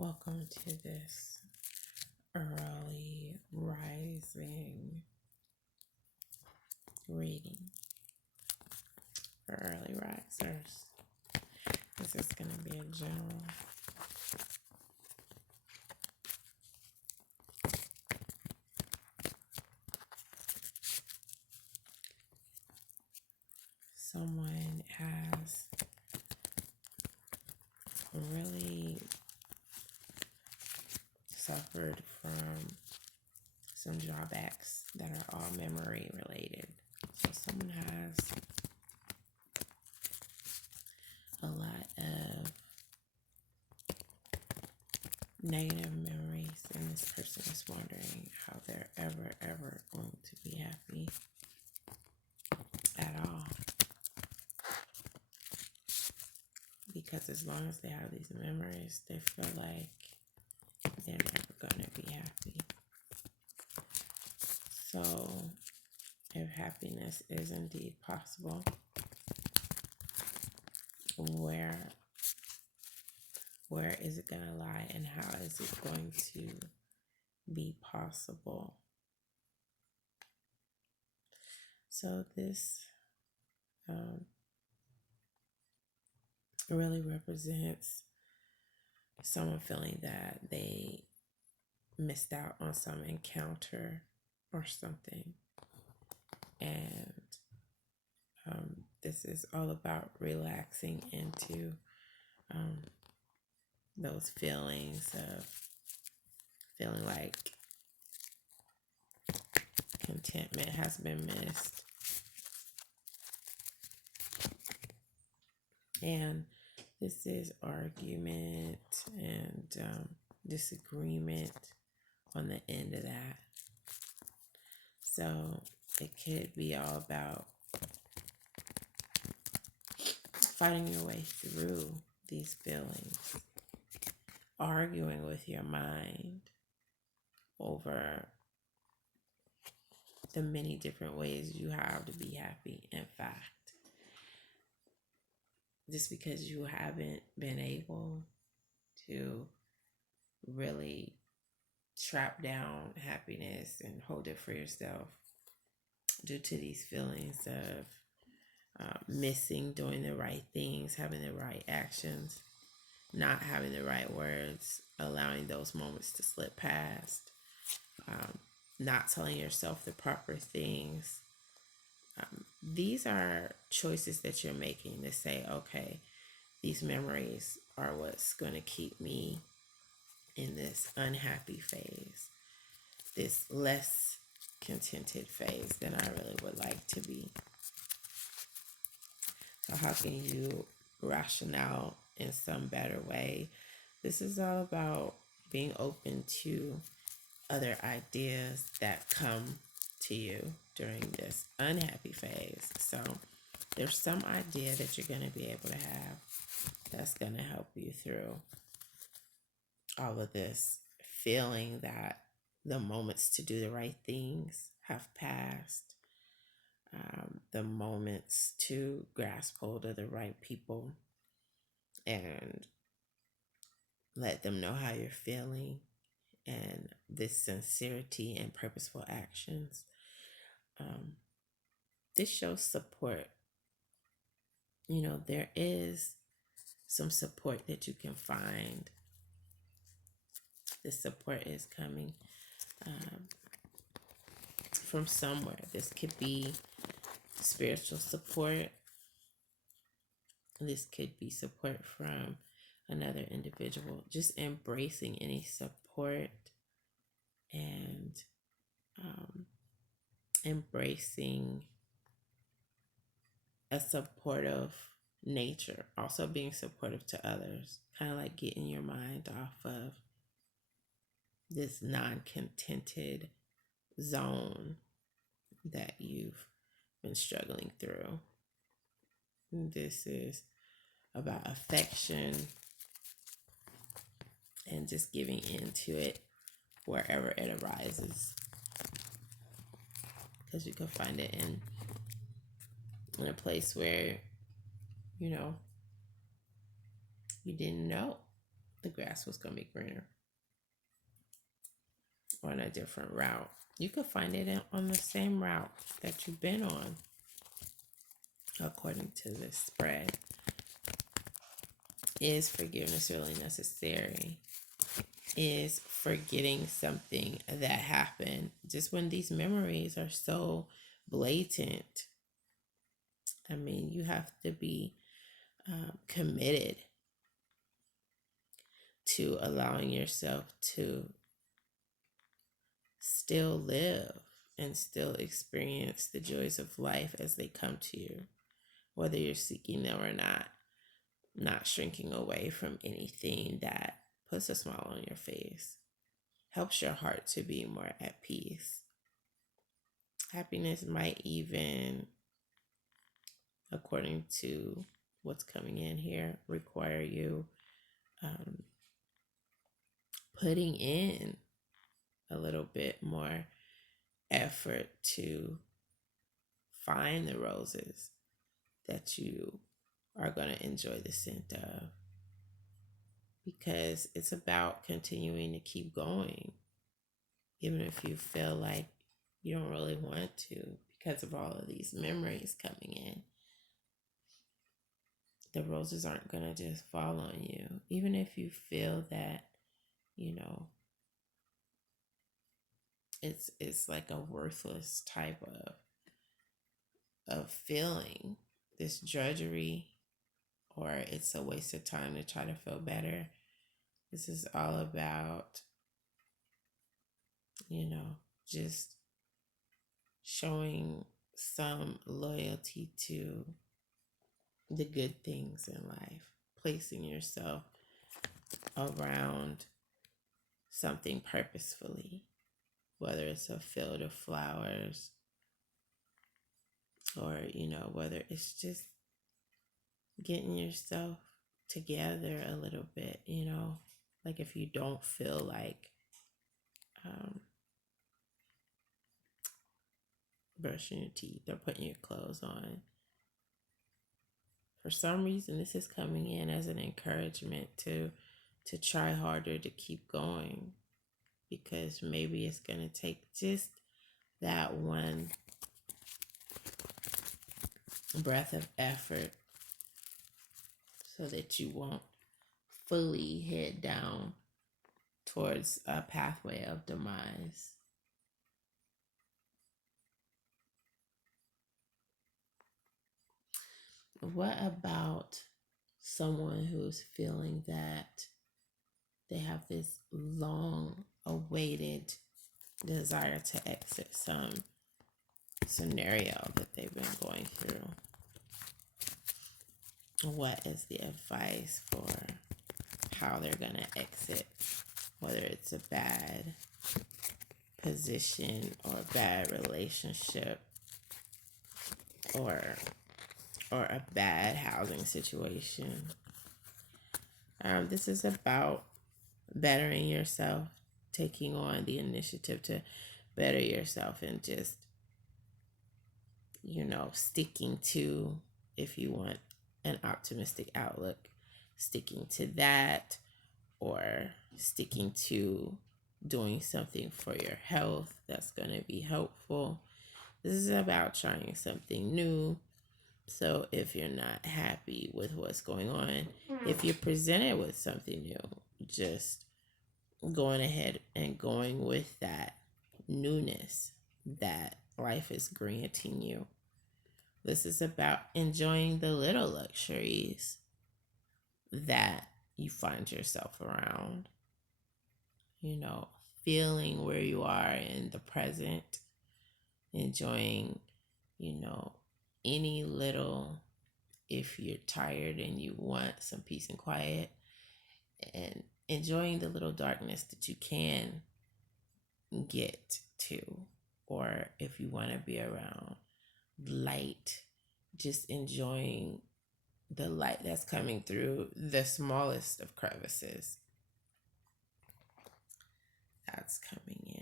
Welcome to this early rising reading for early risers. This is going to be a general. Someone has really suffered from some drawbacks that are all memory related. So someone has a lot of negative memories, and this person is wondering how they're ever going to be happy at all. Because as long as they have these memories, they feel like they're never going to be happy. So if happiness is indeed possible, where is it going to lie, and how is it going to be possible? So this really represents someone feeling that they missed out on some encounter or something. And this is all about relaxing into those feelings of feeling like contentment has been missed. And this is argument and disagreement on the end of that. So it could be all about fighting your way through these feelings, arguing with your mind over the many different ways you have to be happy. In fact, just because you haven't been able to really trap down happiness and hold it for yourself due to these feelings of missing doing the right things, having the right actions, not having the right words, allowing those moments to slip past, not telling yourself the proper things. These are choices that you're making to say, okay, these memories are what's going to keep me in this unhappy phase, this less contented phase than I really would like to be. So how can you rationale in some better way? This is all about being open to other ideas that come to you during this unhappy phase. So there's some idea that you're going to be able to have that's going to help you through all of this, feeling that the moments to do the right things have passed, the moments to grasp hold of the right people and let them know how you're feeling, and this sincerity and purposeful actions. This shows support. You know, there is some support that you can find. This support is coming from somewhere. This could be spiritual support. This could be support from another individual. Just embracing any support and embracing a supportive nature. Also being supportive to others. Kind of like getting your mind off of this non-contented zone that you've been struggling through. This is about affection and just giving into it wherever it arises, because you can find it in a place where you didn't know the grass was going to be greener on a different route. You could find it on the same route that you've been on, according to this spread. Is forgiveness really necessary? Is forgetting something that happened just when these memories are so blatant? I mean, you have to be committed to allowing yourself to still live and still experience the joys of life as they come to you, whether you're seeking them or not shrinking away from anything that puts a smile on your face, helps your heart to be more at peace. Happiness might even, according to what's coming in here, require you putting in a little bit more effort to find the roses that you are going to enjoy the scent of, because it's about continuing to keep going, even if you feel like you don't really want to because of all of these memories coming in. The roses aren't going to just fall on you, even if you feel that, it's like a worthless type of feeling, this drudgery, or it's a waste of time to try to feel better. This is all about, just showing some loyalty to the good things in life, placing yourself around something purposefully, whether it's a field of flowers or, whether it's just getting yourself together a little bit, like if you don't feel like brushing your teeth or putting your clothes on. For some reason, this is coming in as an encouragement to try harder to keep going, because maybe it's going to take just that one breath of effort so that you won't fully head down towards a pathway of demise. What about someone who's feeling that they have this long awaited desire to exit some scenario that they've been going through? What is the advice for how they're going to exit, whether it's a bad position or a bad relationship or a bad housing situation? This is about bettering yourself, taking on the initiative to better yourself, and just, sticking to, if you want an optimistic outlook, sticking to that, or sticking to doing something for your health that's going to be helpful. This is about trying something new. So if you're not happy with what's going on, if you're presented with something new, just going ahead and going with that newness that life is granting you. This is about enjoying the little luxuries that you find yourself around. Feeling where you are in the present, enjoying, any little, if you're tired and you want some peace and quiet, and enjoying the little darkness that you can get to, or if you want to be around light, just enjoying the light that's coming through the smallest of crevices. That's coming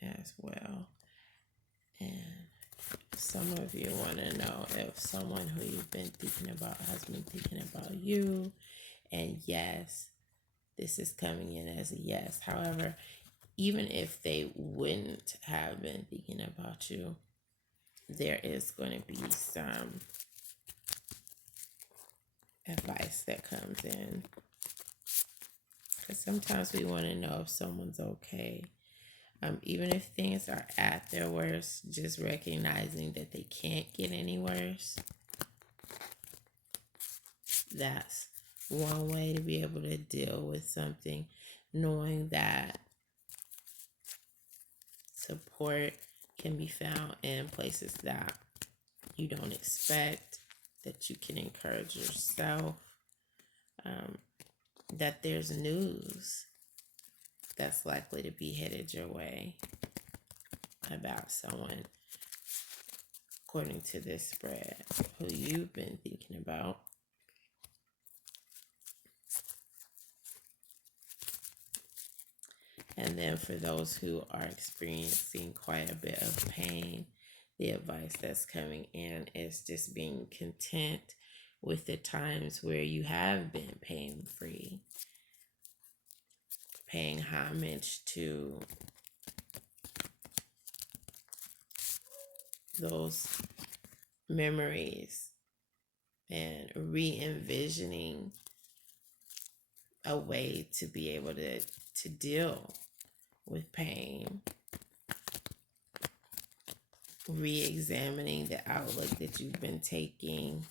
in as well. And some of you want to know if someone who you've been thinking about has been thinking about you. And yes, this is coming in as a yes. However, even if they wouldn't have been thinking about you, there is going to be some advice that comes in. Because sometimes we want to know if someone's okay. Even if things are at their worst, just recognizing that they can't get any worse. That's one way to be able to deal with something, knowing that support can be found in places that you don't expect, that you can encourage yourself, that there's news that's likely to be headed your way about someone, according to this spread, who you've been thinking about. And then for those who are experiencing quite a bit of pain, the advice that's coming in is just being content with the times where you have been pain free, paying homage to those memories and re-envisioning a way to be able to deal with pain, re-examining the outlook that you've been taking,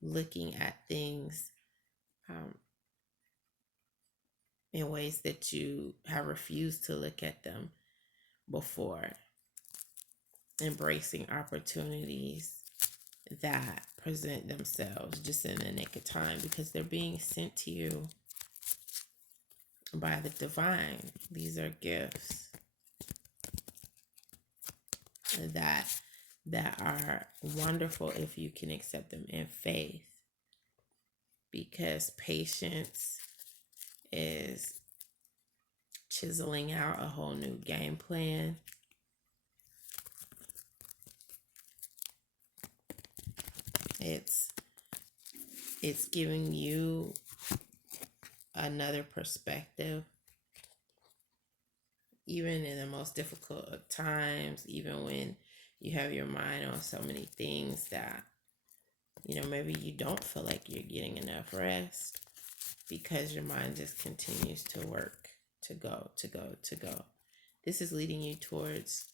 looking at things in ways that you have refused to look at them before, embracing opportunities that present themselves just in the nick of time because they're being sent to you by the divine. These are gifts that are wonderful if you can accept them in faith, because patience is chiseling out a whole new game plan. It's giving you another perspective, even in the most difficult of times, even when you have your mind on so many things that, maybe you don't feel like you're getting enough rest because your mind just continues to work, to go. This is leading you towards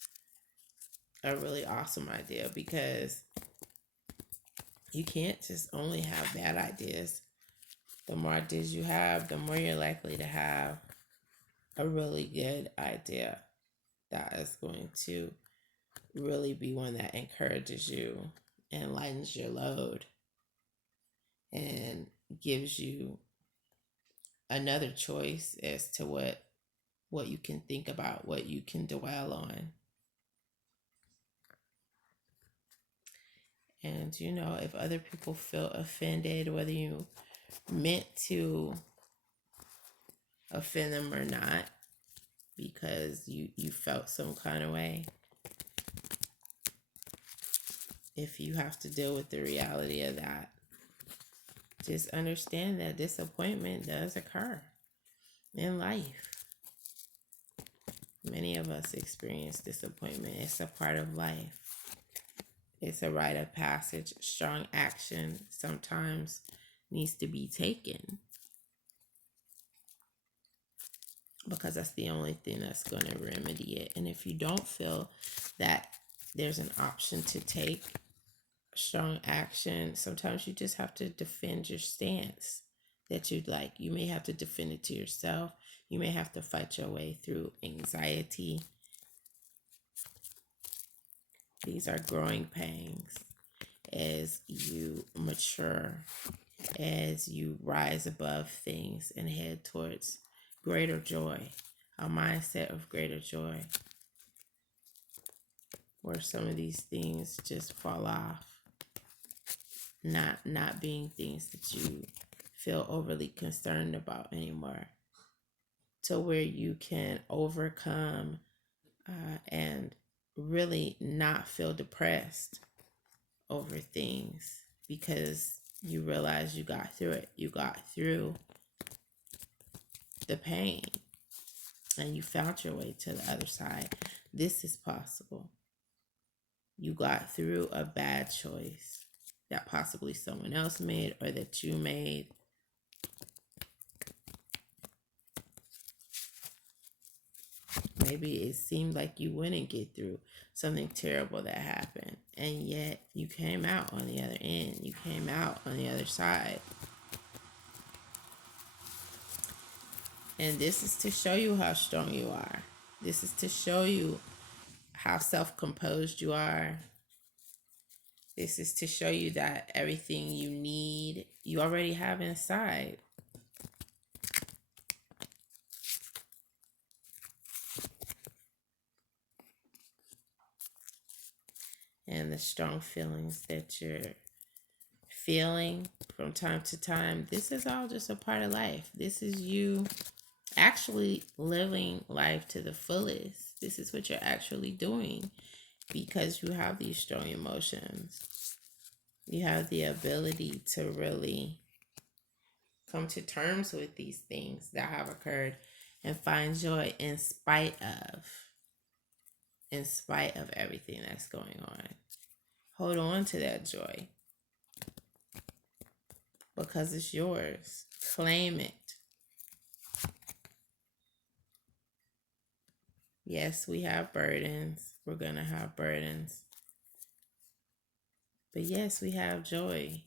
a really awesome idea, because you can't just only have bad ideas. The more ideas you have, the more you're likely to have a really good idea that is going to really be one that encourages you and lightens your load and gives you another choice as to what you can think about, what you can dwell on. And if other people feel offended, whether you meant to offend them or not, because you felt some kind of way, if you have to deal with the reality of that, just understand that disappointment does occur in life. Many of us experience disappointment. It's a part of life. It's a rite of passage. Strong action sometimes needs to be taken, because that's the only thing that's going to remedy it. And if you don't feel that there's an option to take strong action, sometimes you just have to defend your stance that you'd like. You may have to defend it to yourself. You may have to fight your way through anxiety. These are growing pains as you mature, as you rise above things and head towards greater joy, a mindset of greater joy, where some of these things just fall off, not being things that you feel overly concerned about anymore, to where you can overcome and really not feel depressed over things, because you realize you got through it. You got through the pain and you found your way to the other side. This is possible. You got through a bad choice that possibly someone else made or that you made. Maybe it seemed like you wouldn't get through something terrible that happened, and yet you came out on the other end. You came out on the other side. And this is to show you how strong you are. This is to show you how self-composed you are. This is to show you that everything you need, you already have inside. And the strong feelings that you're feeling from time to time, this is all just a part of life. This is you actually living life to the fullest. This is what you're actually doing because you have these strong emotions. You have the ability to really come to terms with these things that have occurred and find joy in spite of everything that's going on. Hold on to that joy because it's yours. Claim it. Yes, we have burdens. We're going to have burdens. But yes, we have joy.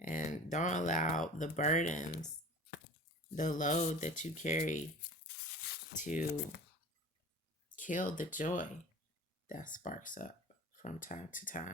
And don't allow the burdens, the load that you carry, to kill the joy that sparks up from time to time.